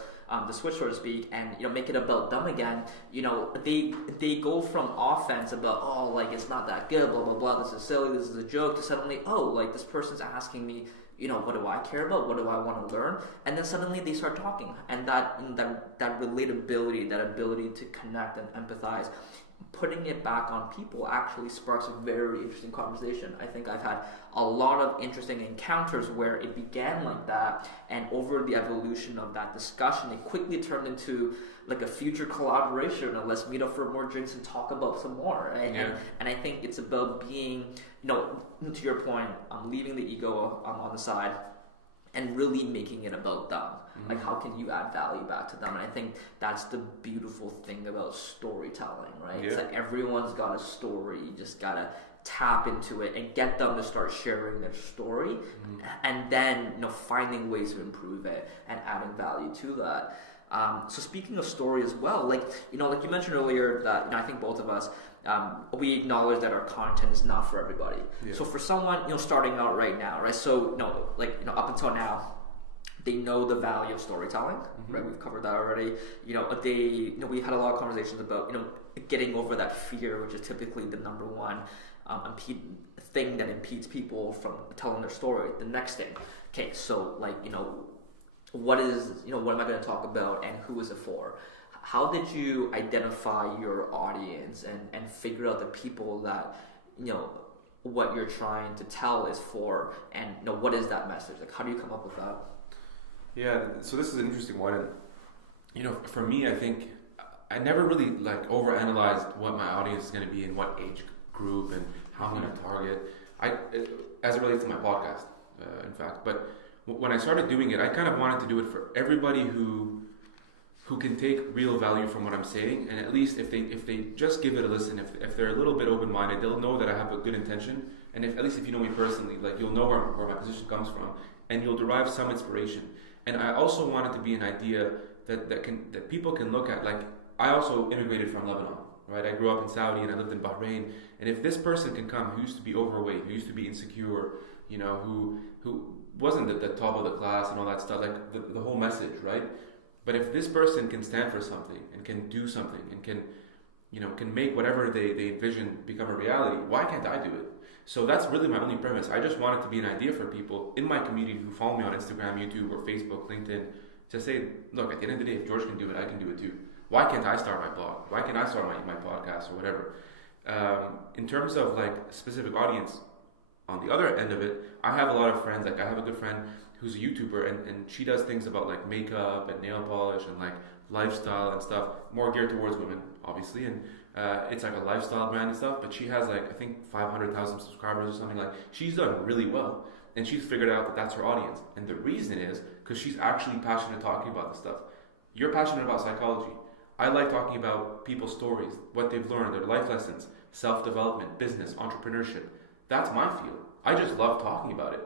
switch, so to speak, and, you know, make it about them again, you know, they go from offense about, oh, like, it's not that good, blah, blah, blah, this is silly, this is a joke, to suddenly, oh, like, this person's asking me, you know, what do I care about? What do I want to learn? And then suddenly they start talking, and that relatability, that ability to connect and empathize, putting it back on people actually sparks a very interesting conversation. I think I've had a lot of interesting encounters where it began like that, and over the evolution of that discussion, it quickly turned into like a future collaboration, or let's meet up for more drinks and talk about some more. Right? And I think it's about being, you know, to your point, leaving the ego on the side and really making it about them. Mm-hmm. Like, how can you add value back to them? And I think that's the beautiful thing about storytelling, right? It's like everyone's got a story. You just gotta tap into it and get them to start sharing their story, and then, you know, finding ways to improve it and adding value to that. So speaking of story as well, like, you know, like you mentioned earlier that, you know, I think both of us, we acknowledge that our content is not for everybody. So for someone, you know, starting out right now, right? So, you know, like, you know, up until now, they know the value of storytelling, right? We've covered that already. You know, we've had a lot of conversations about, you know, getting over that fear, which is typically the number one thing that impedes people from telling their story. The next thing, okay, so, like, you know, what am I going to talk about, and who is it for? How did you identify your audience and figure out the people that, you know, what you're trying to tell is for, and, you know, what is that message? Like, how do you come up with that? Yeah, so this is an interesting one, and, you know, for me, I think I never really, like, overanalyzed what my audience is going to be and what age group and how I'm going to target. As it relates to my podcast, in fact, but when I started doing it, I kind of wanted to do it for everybody who can take real value from what I'm saying, and at least if they just give it a listen, if they're a little bit open-minded, they'll know that I have a good intention, and at least if you know me personally, like, you'll know where my position comes from, and you'll derive some inspiration. And I also want it to be an idea that people can look at. Like, I also immigrated from Lebanon, right? I grew up in Saudi and I lived in Bahrain. And if this person can come, who used to be overweight, who used to be insecure, who wasn't at the top of the class and all that stuff, like the whole message, right? But if this person can stand for something and can do something and can make whatever they envision become a reality, why can't I do it? So that's really my only premise. I just want it to be an idea for people in my community who follow me on Instagram, YouTube, or Facebook, LinkedIn, to say, look, at the end of the day, if George can do it, I can do it too. Why can't I start my blog? Why can't I start my podcast or whatever? In terms of like specific audience, on the other end of it, I have a lot of friends. Like, I have a good friend who's a YouTuber, and she does things about like makeup and nail polish and like lifestyle and stuff, more geared towards women, obviously. And it's like a lifestyle brand and stuff. But she has like, I think 500,000 subscribers or something. Like, she's done really well, and she's figured out that that's her audience. And the reason is because she's actually passionate talking about this stuff. You're passionate about psychology. I like talking about people's stories, what they've learned, their life lessons, self-development, business, entrepreneurship. That's my field. I just love talking about it.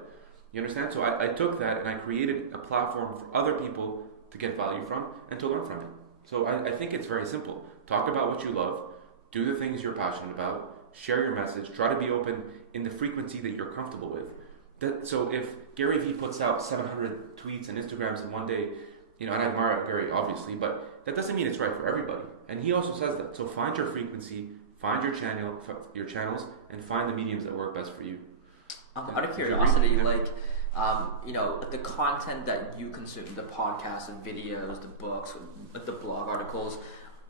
You understand? So I took that and I created a platform for other people to get value from and to learn from it. So I think it's very simple. Talk about what you love, do the things you're passionate about, share your message, try to be open in the frequency that you're comfortable with. So if Gary Vee puts out 700 tweets and Instagrams in one day, and I admire Gary, obviously, but that doesn't mean it's right for everybody. And he also says that. So find your frequency, find your channels, and find the mediums that work best for you. Out of curiosity, the content that you consume, the podcasts, the videos, the books, the blog articles,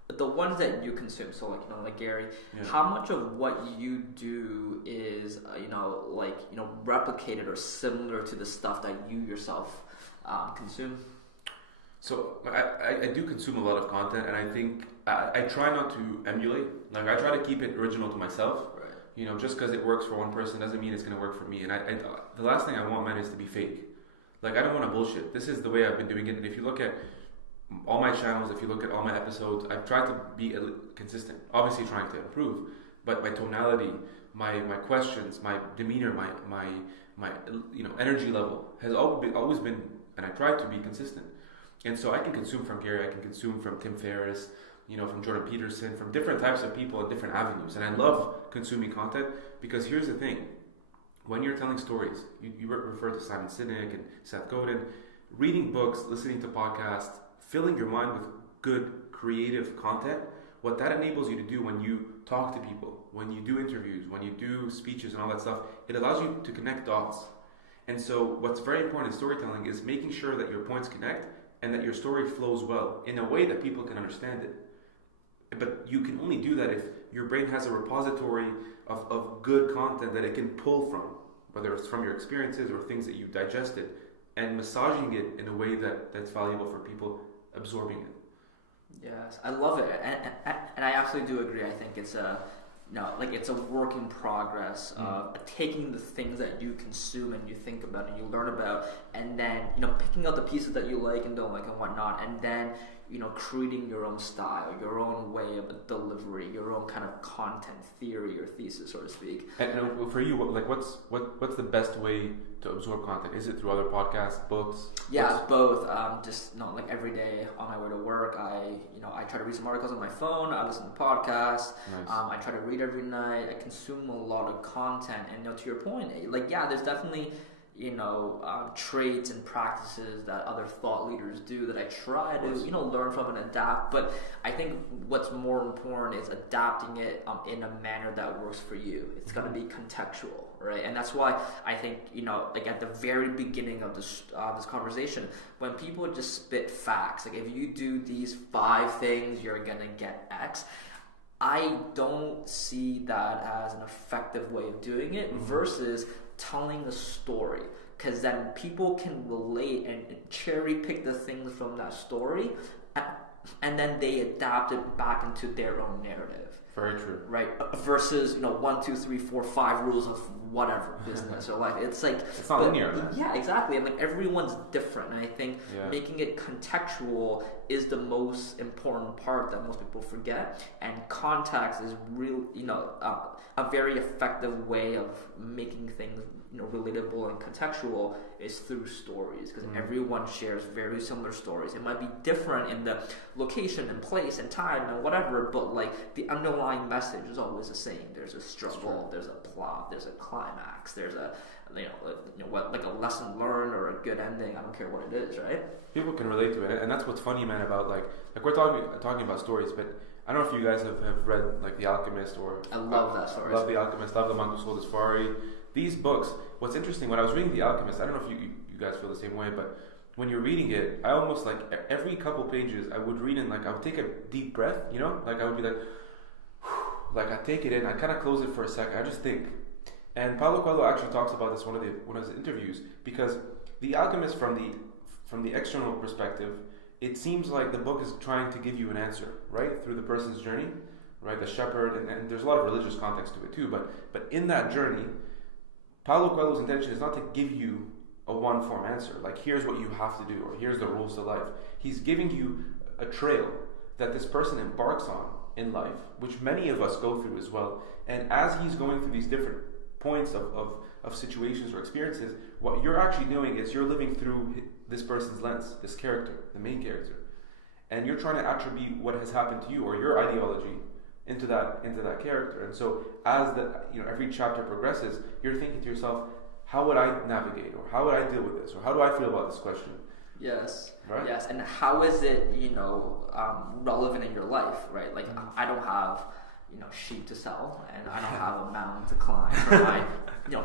the ones that you consume, so like Gary, how much of what you do is replicated or similar to the stuff that you yourself consume? So I do consume a lot of content, and I think I try not to emulate. Like, I try to keep it original to myself. Right. Just because it works for one person doesn't mean it's going to work for me. And the last thing I want, man, is to be fake. Like, I don't want to bullshit. This is the way I've been doing it. And if you look at all my channels, if you look at all my episodes, I've tried to be consistent. Obviously trying to improve, but my tonality, my questions, my demeanor, my energy level has always been, and I try to be consistent. And so I can consume from Gary, I can consume from Tim Ferriss, from Jordan Peterson, from different types of people at different avenues. And I love consuming content because here's the thing. When you're telling stories, you refer to Simon Sinek and Seth Godin, reading books, listening to podcasts, filling your mind with good, creative content, what that enables you to do when you talk to people, when you do interviews, when you do speeches and all that stuff, it allows you to connect dots. And so what's very important in storytelling is making sure that your points connect and that your story flows well in a way that people can understand it. But you can only do that if your brain has a repository of good content that it can pull from, whether it's from your experiences or things that you've digested, and massaging it in a way that's valuable for people absorbing it. Yes, I love it, and I absolutely do agree. I think it's it's a work in progress of taking the things that you consume and you think about and you learn about, and then picking out the pieces that you like and don't like and whatnot, and then creating your own style, your own way of delivery, your own kind of content theory or thesis, so to speak. And for you, what's the best way to absorb content? Is it through other podcasts, books? Yeah, both. Just every day on my way to work, I try to read some articles on my phone. I listen to podcasts. Nice. I try to read every night. I consume a lot of content, and to your point, there's definitely traits and practices that other thought leaders do that I try to learn from and adapt. But I think what's more important is adapting it in a manner that works for you. It's going to be contextual, right? And that's why I think at the very beginning of this conversation, when people just spit facts, like if you do these 5 things, you're gonna get X. I don't see that as an effective way of doing it versus telling a story, because then people can relate and cherry pick the things from that story and then they adapt it back into their own narrative. Very true. Right? Versus 1, 2, 3, 4, 5 rules of whatever business or life. It's not linear. Then. Yeah, exactly. And everyone's different, and I think making it contextual is the most important part that most people forget. And context is real, a very effective way of making things relatable and contextual is through stories, because everyone shares very similar stories. It might be different in the location and place and time and whatever, but like the underlying message is always the same. There's a struggle, there's a plot, there's a climax, there's a like a lesson learned or a good ending. I don't care what it is, right? People can relate to it, and that's what's funny, man. About like we're talking about stories, but I don't know if you guys have read like The Alchemist or I love that story. Love The Alchemist, love The Monk Who Sold His Ferrari. These books. What's interesting when I was reading The Alchemist, I don't know if you guys feel the same way, but when you're reading it, I almost like every couple pages I would read and like I would take a deep breath, you know, like I would be like I take it in, I kind of close it for a second, I just think. And Paulo Coelho actually talks about this one of his interviews, because The Alchemist from the external perspective, it seems like the book is trying to give you an answer, right, through the person's journey, right, the shepherd, and there's a lot of religious context to it too, but in that journey, Paulo Coelho's intention is not to give you a one-form answer, like here's what you have to do, or here's the rules to life. He's giving you a trail that this person embarks on in life, which many of us go through as well, and as he's going through these different points of situations or experiences, what you're actually doing is you're living through this person's lens, this character, the main character, and you're trying to attribute what has happened to you or your ideology into that character. And so as every chapter progresses, you're thinking to yourself, how would I navigate, or how would I deal with this, or how do I feel about this question? Yes. Right? Yes. And how is it relevant in your life, right? Like I don't have sheep to sell, and I don't have a mountain to climb for my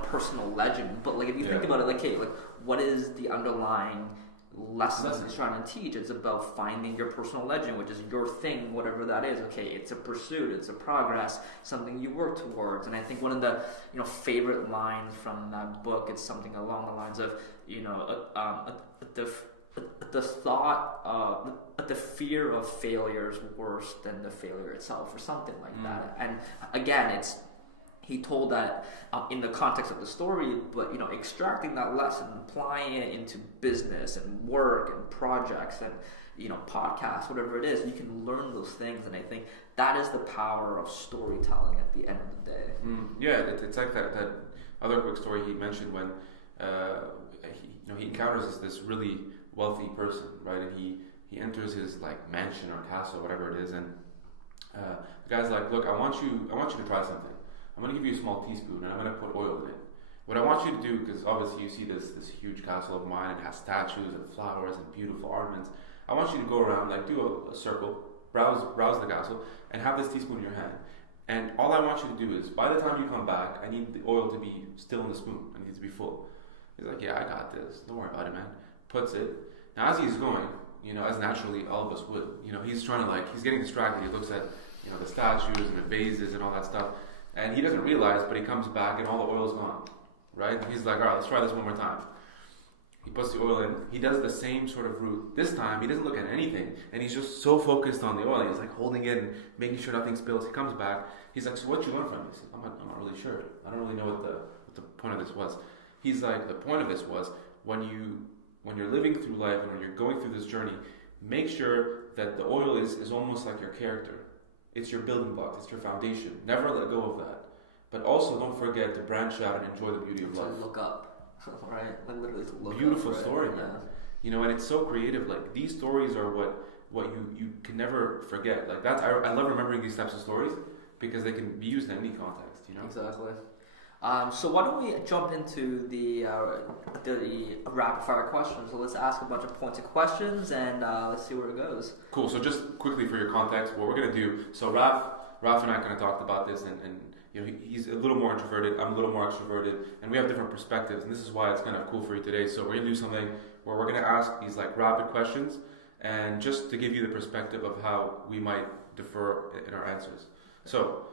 personal legend. But like if you think about it, like hey, like what is the underlying lesson it's trying to teach? It's about finding your personal legend, which is your thing, whatever that is. Okay, it's a pursuit, it's a progress, something you work towards. And I think one of the favorite lines from that book is something along the lines of the thought the fear of failure is worse than the failure itself, or something like that. And again, he told that in the context of the story, but extracting that lesson, applying it into business and work and projects and podcasts, whatever it is, you can learn those things. And I think that is the power of storytelling at the end of the day. Yeah, it's like that other quick story he mentioned when he encounters this really wealthy person, right? And he enters his like mansion or castle, whatever it is, and the guy's like, look, I want you to try something. I'm going to give you a small teaspoon, and I'm going to put oil in it. What I want you to do, because obviously you see this huge castle of mine, it has statues and flowers and beautiful ornaments. I want you to go around, like do a circle, browse the castle, and have this teaspoon in your hand. And all I want you to do is, by the time you come back, I need the oil to be still in the spoon. I need it to be full. He's like, yeah, I got this. Don't worry about it, man. Puts it. Now, as he's going, as naturally all of us would, he's trying to he's getting distracted. He looks at, the statues and the vases and all that stuff. And he doesn't realize, but he comes back and all the oil's gone, right? He's like, all right, let's try this one more time. He puts the oil in. He does the same sort of route. This time, he doesn't look at anything, and he's just so focused on the oil. He's like holding it and making sure nothing spills. He comes back. He's like, so what you learn from this? I'm not really sure. I don't really know what the point of this was. He's like, the point of this was when you're living through life and when you're going through this journey, make sure that the oil is almost like your character. It's your building blocks. It's your foundation. Never let go of that. But also don't forget to branch out and enjoy the beauty of life. To look up, right? Like literally to look Beautiful up. Beautiful story, man. Yeah. And it's so creative. Like these stories are what you can never forget. Like that's I love remembering these types of stories because they can be used in any context. Exactly. So why don't we jump into the rapid fire questions? So let's ask a bunch of pointed questions and let's see where it goes. Cool. So just quickly for your context, what we're gonna do. So Raf and I kind of talked about this, and he's a little more introverted. I'm a little more extroverted, and we have different perspectives. And this is why it's kind of cool for you today. So we're gonna do something where we're gonna ask these like rapid questions, and just to give you the perspective of how we might differ in our answers. So.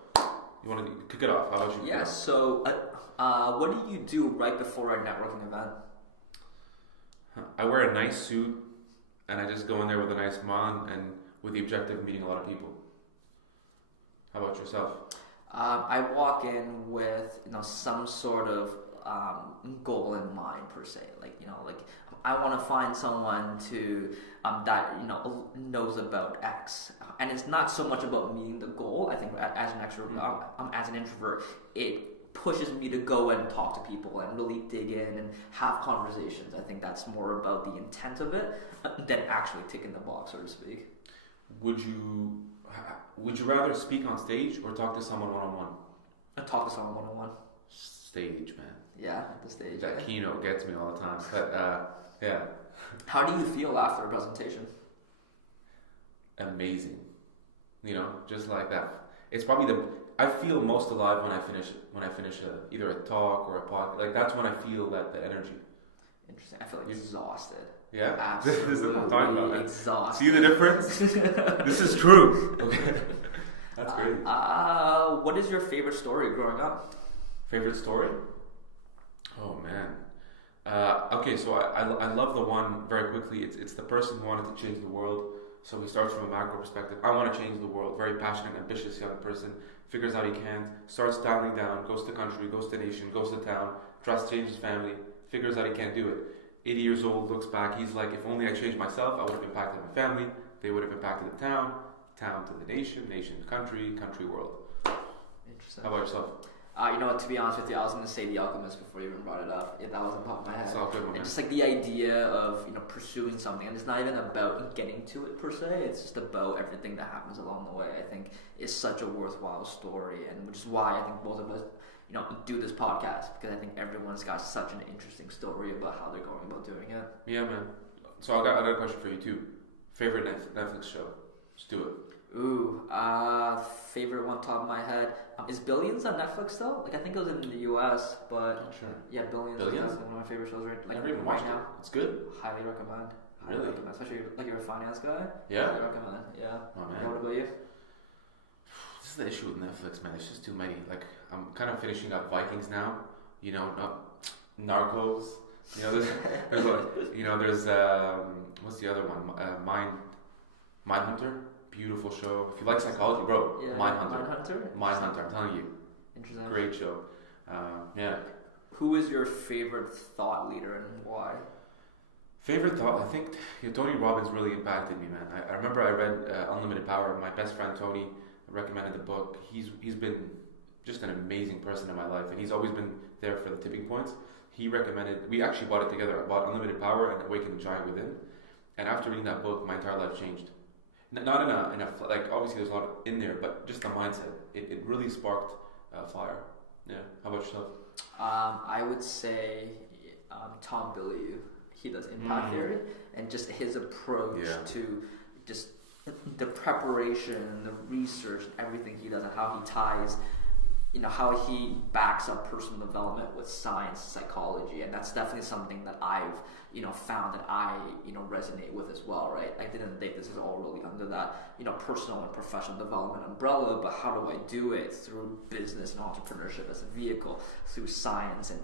You want to kick it off? How about you? Yeah, so what do you do right before a networking event? I wear a nice suit and I just go in there with a nice smile and with the objective of meeting a lot of people. How about yourself? I walk in with some sort of goal in mind per se. Like I want to find someone to that knows about X, and it's not so much about meeting the goal. I think as an extrovert, as an introvert, it pushes me to go and talk to people and really dig in and have conversations. I think that's more about the intent of it than actually ticking the box, so to speak. Would you rather speak on stage or talk to someone one-on-one? Talk to someone one-on-one. Stage, man. Yeah, the stage. That keynote gets me all the time. But yeah. How do you feel after a presentation? Amazing. You know, just like that. It's probably I feel most alive when I finish either a talk or a podcast. Like that's when I feel the energy. Interesting. I feel like exhausted. Yeah, absolutely. This is what I'm talking about. Exhausted. See the difference? This is true. Okay, that's great. What is your favorite story growing up? Favorite story? Oh man. Okay, so I love the one very quickly. It's the person who wanted to change the world. So he starts from a macro perspective. I want to change the world. Very passionate, ambitious young person. Figures out he can't. Starts dialing down. Goes to country. Goes to nation. Goes to town. Tries to change his family. Figures out he can't do it. 80 years old. Looks back. He's like, if only I changed myself, I would have impacted my family. They would have impacted the town. Town to the nation. Nation to country. Country world. Interesting. How about yourself? You know what, to be honest with you, I was going to say The Alchemist before you even brought it up. That was on top of my head. It's all good, man. Just like the idea of, pursuing something, and it's not even about getting to it per se, it's just about everything that happens along the way. I think is such a worthwhile story, and which is why I think both of us, do this podcast, because I think everyone's got such an interesting story about how they're going about doing it. Yeah, man. So I got a question for you too. Favorite Netflix show? Let's do it. Ooh, favorite one top of my head is Billions on Netflix still. Like I think it was in the US, but sure. Yeah, Billions. Is one of my favorite shows right Never even watched now. it. It's good. Highly recommend. Really? Especially like you're a finance guy. Yeah. Highly recommend. Yeah. Oh man. Yeah, what about you? This is the issue with Netflix, man. There's just too many. Like I'm kind of finishing up Vikings now. Narcos. There's what's the other one? Mindhunter. Beautiful show. If you like psychology, bro, Yeah, Mindhunter. I'm telling you. Interesting. Great show. Yeah. Who is your favorite thought leader and why? Favorite thought? I think Tony Robbins really impacted me, man. I remember I read Unlimited Power. My best friend Tony recommended the book. He's been just an amazing person in my life, and he's always been there for the tipping points. He recommended. We actually bought it together. I bought Unlimited Power and Awaken the Giant Within, and after reading that book, my entire life changed. Not in a like obviously there's a lot in there, but just the mindset. It really sparked fire. Yeah. How about yourself? I would say Tom Bilyeu. He does impact theory, and just his approach to just the preparation, the research, and everything he does, and how he ties, how he backs up personal development with science, psychology, and that's definitely something that I've found that I resonate with as well, right? I didn't think this is all really under that personal and professional development umbrella, but how do I do it through business and entrepreneurship as a vehicle, through science and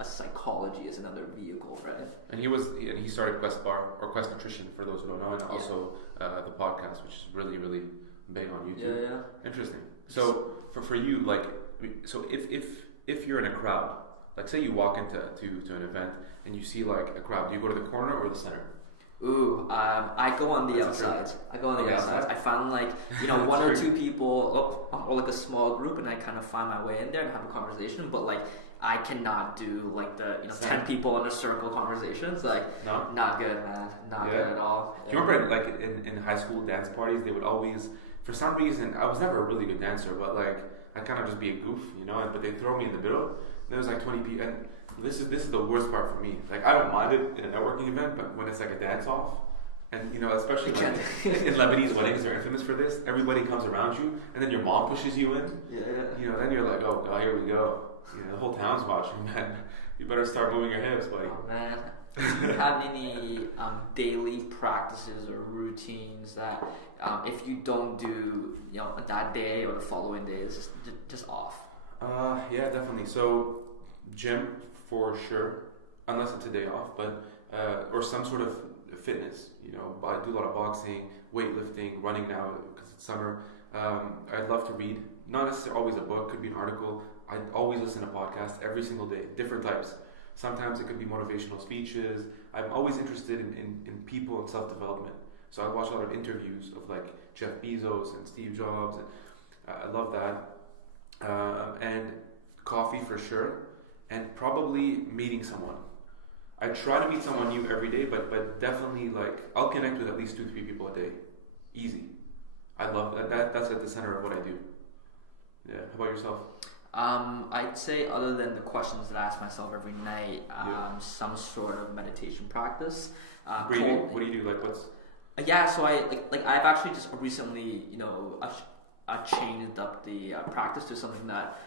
a psychology as another vehicle, right? And he started Quest Bar or Quest Nutrition for those who don't know, and also the podcast, which is really really big on YouTube. Yeah. Interesting. So for you, like, so if you're in a crowd, like say you walk into an event and you see like a crowd, do you go to the corner or the center? Ooh, I go on the outsides. I find like one or two people or like a small group, and I kind of find my way in there and have a conversation. But like I cannot do like the 10 people in a circle conversations. Like not good, man. Not good at all. Do you remember like in high school dance parties, they would always, for some reason, I was never a really good dancer, but like I kind of just be a goof, but they throw me in the middle. And there was like 20 people, and this is the worst part for me. Like I don't mind it in a networking event, but when it's like a dance off, and especially like in Lebanese weddings, they're infamous for this. Everybody comes around you, and then your mom pushes you in. Yeah. Then you're like, oh, here we go. The whole town's watching, man. You better start moving your hips, buddy. Oh man. Do you have any daily practices or routines that if you don't do that day or the following day is just off? Yeah, definitely. So gym for sure, unless it's a day off, but or some sort of fitness. I do a lot of boxing, weightlifting, running now because it's summer. I'd love to read, not necessarily always a book, could be an article. I always listen to podcasts every single day, different types. Sometimes it could be motivational speeches. I'm always interested in people and self-development. So I watch a lot of interviews of like Jeff Bezos and Steve Jobs, and I love that. And coffee for sure, and probably meeting someone. I try to meet someone new every day, but definitely like I'll connect with at least 2-3 people a day, easy. I love that. That's at the center of what I do. Yeah. How about yourself? I'd say other than the questions that I ask myself every night, some sort of meditation practice. Breathing. What do you do? Like what's? Yeah, so I've actually just recently, I changed up the practice to something that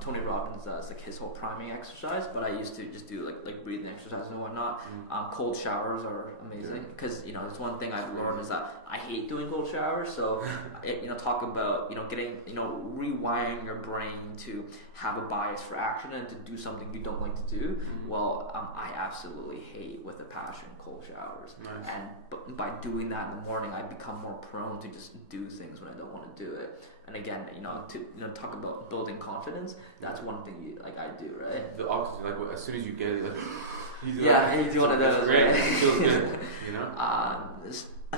Tony Robbins does, like his whole priming exercise. But I used to just do like breathing exercises and whatnot. Cold showers are amazing because it's one thing I've learned is that I hate doing cold showers. So talk about getting rewiring your brain to have a bias for action and to do something you don't like to do. Well, I absolutely hate with a passion cold showers. Nice. And by doing that in the morning, I become more prone to just do things when I don't want to do it. And again, to talk about building confidence, that's one thing I do, right? The oxygen, like as soon as you get it, you do one of those. Great. Right? It feels good,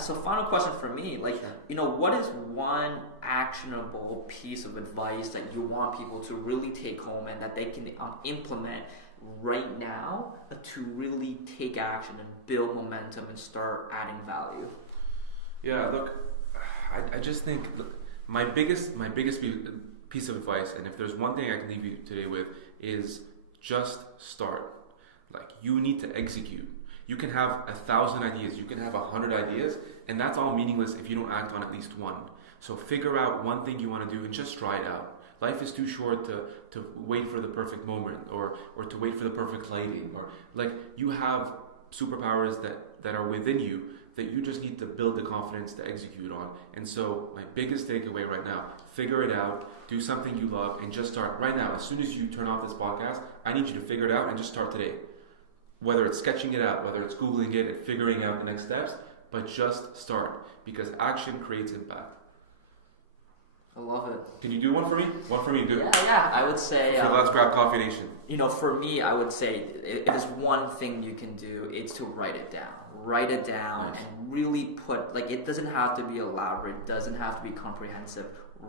So final question for me, what is one actionable piece of advice that you want people to really take home and that they can implement right now to really take action and build momentum and start adding value? Yeah, look, I just think my biggest piece of advice, and if there's one thing I can leave you today with, is just start. Like, you need to execute. You can have 1,000 ideas, you can have 100 ideas, and that's all meaningless if you don't act on at least one. So figure out one thing you want to do and just try it out. Life is too short to wait for the perfect moment or to wait for the perfect lighting. Or you have superpowers that are within you that you just need to build the confidence to execute on. And so my biggest takeaway right now, figure it out, do something you love, and just start right now. As soon as you turn off this podcast, I need you to figure it out and just start today. Whether it's sketching it out, whether it's Googling it and figuring out the next steps, but just start, because action creates impact. I love it. Can you do one for me? One for me, do it. Yeah. I would say. So let's grab Coffee Nation. For me, I would say if there's one thing you can do, it's to write it down. Write it down and really put, it doesn't have to be elaborate, it doesn't have to be comprehensive.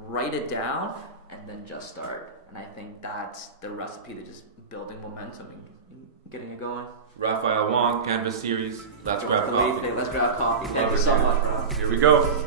Write it down and then just start. And I think that's the recipe to just building momentum and getting it going. Raphael Wong, Canvas Series. Let's grab coffee. Let's grab coffee. Thank you so much, bro. Here we go.